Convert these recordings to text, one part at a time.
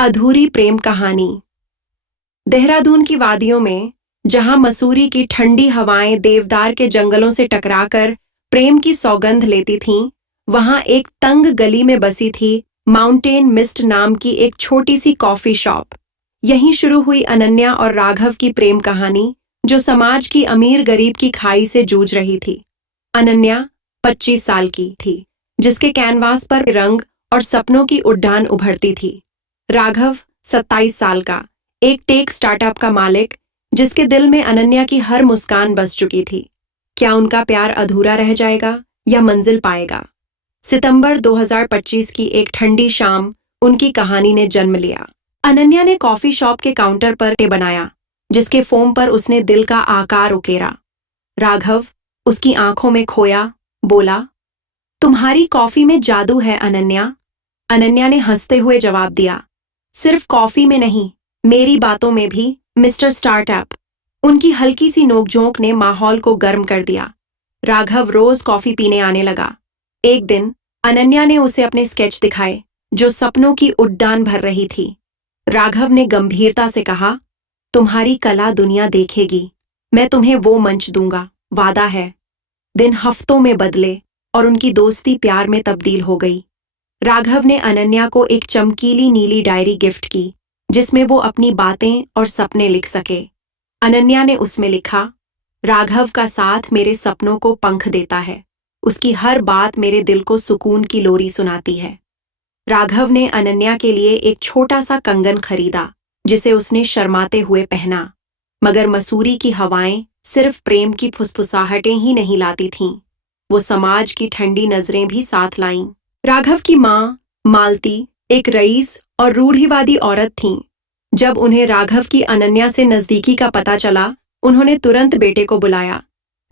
अधूरी प्रेम कहानी। देहरादून की वादियों में, जहां मसूरी की ठंडी हवाएं देवदार के जंगलों से टकराकर प्रेम की सौगंध लेती थीं, वहां एक तंग गली में बसी थी माउंटेन मिस्ट नाम की एक छोटी सी कॉफी शॉप। यहीं शुरू हुई अनन्या और राघव की प्रेम कहानी, जो समाज की अमीर गरीब की खाई से जूझ रही थी। अनन्या 25 साल की थी, जिसके कैनवास पर रंग और सपनों की उड़ान उभरती थी। राघव 27 साल का, एक टेक स्टार्टअप का मालिक, जिसके दिल में अनन्या की हर मुस्कान बस चुकी थी। क्या उनका प्यार अधूरा रह जाएगा या मंजिल पाएगा? सितंबर 2025 की एक ठंडी शाम उनकी कहानी ने जन्म लिया। अनन्या ने कॉफी शॉप के काउंटर पर टे बनाया, जिसके फोम पर उसने दिल का आकार उकेरा। राघव उसकी आंखों में खोया, बोला, तुम्हारी कॉफी में जादू है अनन्या। अनन्या ने हंसते हुए जवाब दिया, सिर्फ कॉफी में नहीं, मेरी बातों में भी मिस्टर स्टार्टअप। उनकी हल्की सी नोकझोंक ने माहौल को गर्म कर दिया। राघव रोज कॉफी पीने आने लगा। एक दिन अनन्या ने उसे अपने स्केच दिखाए, जो सपनों की उड़ान भर रही थी। राघव ने गंभीरता से कहा, तुम्हारी कला दुनिया देखेगी, मैं तुम्हें वो मंच दूंगा, वादा है। दिन हफ्तों में बदले और उनकी दोस्ती प्यार में तब्दील हो गई। राघव ने अनन्या को एक चमकीली नीली डायरी गिफ्ट की, जिसमें वो अपनी बातें और सपने लिख सके। अनन्या ने उसमें लिखा, राघव का साथ मेरे सपनों को पंख देता है, उसकी हर बात मेरे दिल को सुकून की लोरी सुनाती है। राघव ने अनन्या के लिए एक छोटा सा कंगन खरीदा, जिसे उसने शर्माते हुए पहना। मगर मसूरी की हवाएं सिर्फ प्रेम की फुसफुसाहटें ही नहीं लाती थीं, वो समाज की ठंडी नजरें भी साथ लाईं। राघव की माँ मालती एक रईस और रूढ़िवादी औरत थीं। जब उन्हें राघव की अनन्या से नजदीकी का पता चला, उन्होंने तुरंत बेटे को बुलाया।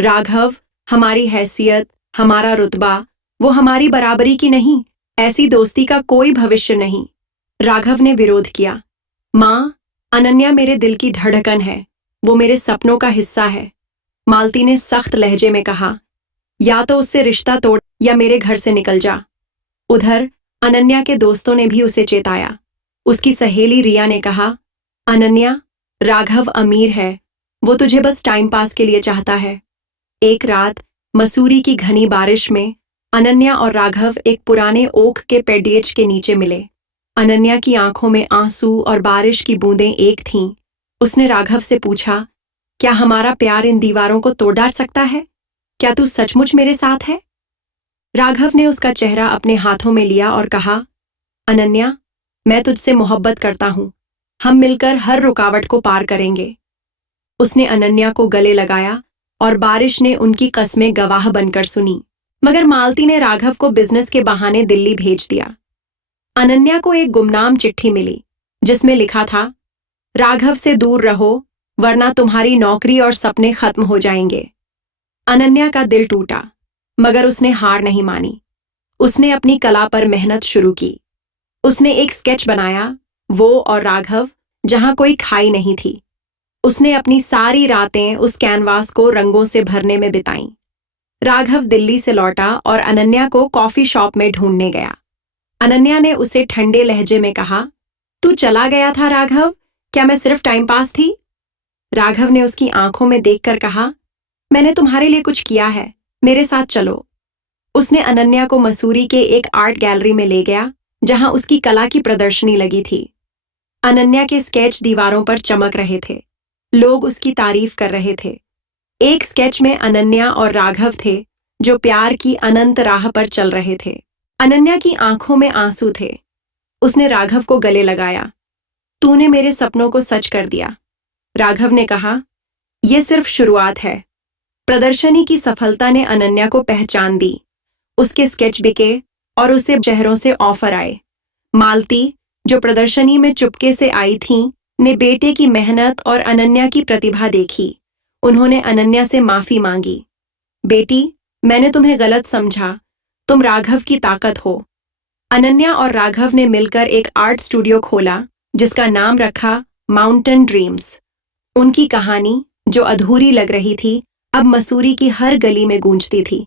राघव, हमारी हैसियत, हमारा रुतबा, वो हमारी बराबरी की नहीं, ऐसी दोस्ती का कोई भविष्य नहीं। राघव ने विरोध किया, माँ, अनन्या मेरे दिल की धड़कन है, वो मेरे सपनों का हिस्सा है। मालती ने सख्त लहजे में कहा, या तो उससे रिश्ता तोड़ या मेरे घर से निकल जा। उधर अनन्या के दोस्तों ने भी उसे चेताया। उसकी सहेली रिया ने कहा, अनन्या, राघव अमीर है, वो तुझे बस टाइम पास के लिए चाहता है। एक रात मसूरी की घनी बारिश में अनन्या और राघव एक पुराने ओक के पेड़ेज के नीचे मिले। अनन्या की आंखों में आंसू और बारिश की बूंदें एक थीं। उसने राघव से पूछा, क्या हमारा प्यार इन दीवारों को तोड़ डाल सकता है? क्या तू सचमुच मेरे साथ है? राघव ने उसका चेहरा अपने हाथों में लिया और कहा, अनन्या, मैं तुझसे मोहब्बत करता हूं, हम मिलकर हर रुकावट को पार करेंगे। उसने अनन्या को गले लगाया और बारिश ने उनकी कस्में गवाह बनकर सुनी। मगर मालती ने राघव को बिजनेस के बहाने दिल्ली भेज दिया। अनन्या को एक गुमनाम चिट्ठी मिली, जिसमें लिखा था, राघव से दूर रहो, वरना तुम्हारी नौकरी और सपने खत्म हो जाएंगे। अनन्या का दिल टूटा, मगर उसने हार नहीं मानी। उसने अपनी कला पर मेहनत शुरू की। उसने एक स्केच बनाया, वो और राघव, जहां कोई खाई नहीं थी। उसने अपनी सारी रातें उस कैनवास को रंगों से भरने में बिताईं। राघव दिल्ली से लौटा और अनन्या को कॉफी शॉप में ढूंढने गया। अनन्या ने उसे ठंडे लहजे में कहा, तू चला गया था राघव, क्या मैं सिर्फ टाइम पास थी? राघव ने उसकी आंखों में देखकर कहा, मैंने तुम्हारे लिए कुछ किया है, मेरे साथ चलो। उसने अनन्या को मसूरी के एक आर्ट गैलरी में ले गया, जहां उसकी कला की प्रदर्शनी लगी थी। अनन्या के स्केच दीवारों पर चमक रहे थे। लोग उसकी तारीफ कर रहे थे। एक स्केच में अनन्या और राघव थे, जो प्यार की अनंत राह पर चल रहे थे। अनन्या की आंखों में आंसू थे। उसने राघव को गले लगाया, तूने मेरे सपनों को सच कर दिया। राघव ने कहा, यह सिर्फ शुरुआत है। प्रदर्शनी की सफलता ने अनन्या को पहचान दी। उसके स्केच बिके और उसे शहरों से ऑफर आए। मालती, जो प्रदर्शनी में चुपके से आई थीं, ने बेटे की मेहनत और अनन्या की प्रतिभा देखी। उन्होंने अनन्या से माफी मांगी। बेटी, मैंने तुम्हें गलत समझा, तुम राघव की ताकत हो। अनन्या और राघव ने मिलकर एक आर्ट स्टूडियो खोला, जिसका नाम रखा माउंटेन ड्रीम्स। उनकी कहानी, जो अधूरी लग रही थी, अब मसूरी की हर गली में गूंजती थी।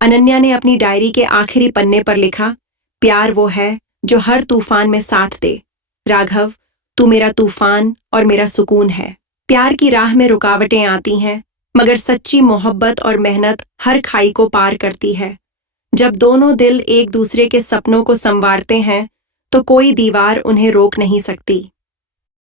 अनन्या ने अपनी डायरी के आखिरी पन्ने पर लिखा, प्यार वो है जो हर तूफान में साथ दे। राघव, तू मेरा तूफान और मेरा सुकून है। प्यार की राह में रुकावटें आती हैं, मगर सच्ची मोहब्बत और मेहनत हर खाई को पार करती है। जब दोनों दिल एक दूसरे के सपनों को संवारते हैं, तो कोई दीवार उन्हें रोक नहीं सकती।